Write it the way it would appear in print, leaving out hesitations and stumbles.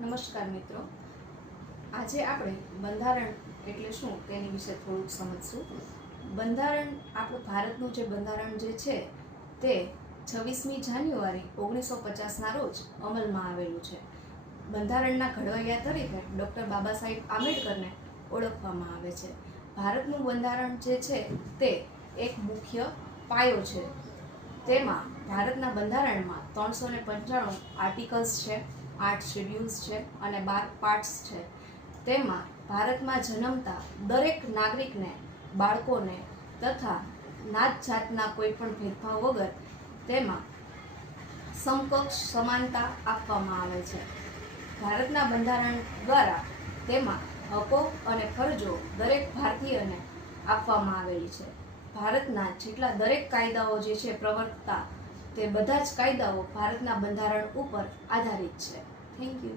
નમસ્કાર મિત્રો, આજે આપણે બંધારણ એટલે શું તેની વિશે થોડુંક સમજશું. બંધારણ, આપણું ભારતનું જે બંધારણ જે છે તે 26મી જાન્યુઆરી 1950ના રોજ અમલમાં આવેલું છે. બંધારણના ઘડવૈયા તરીકે ડૉક્ટર બાબા સાહેબ આંબેડકરને ઓળખવામાં આવે છે. ભારતનું બંધારણ જે છે તે એક મુખ્ય પાયો છે. તેમાં ભારતના બંધારણમાં 395 આર્ટિકલ્સ છે, 8 શેડ્યુલ્સ છે અને 12 પાર્ટ્સ છે. તેમાં ભારતમાં જન્મતા દરેક નાગરિકને, બાળકોને તથા નાત જાતના કોઈ પણ ભેદભાવ વગર તેમાં સમકક્ષ સમાનતા આપવામાં આવે છે. ભારતના બંધારણ દ્વારા તેમાં હકો અને ફરજો દરેક ભારતીયને આપવામાં આવેલી છે. ભારતના જેટલા દરેક કાયદાઓ જે છે પ્રવર્તતા, તે બધા જ કાયદાઓ ભારતના બંધારણ ઉપર આધારિત છે. Thank you.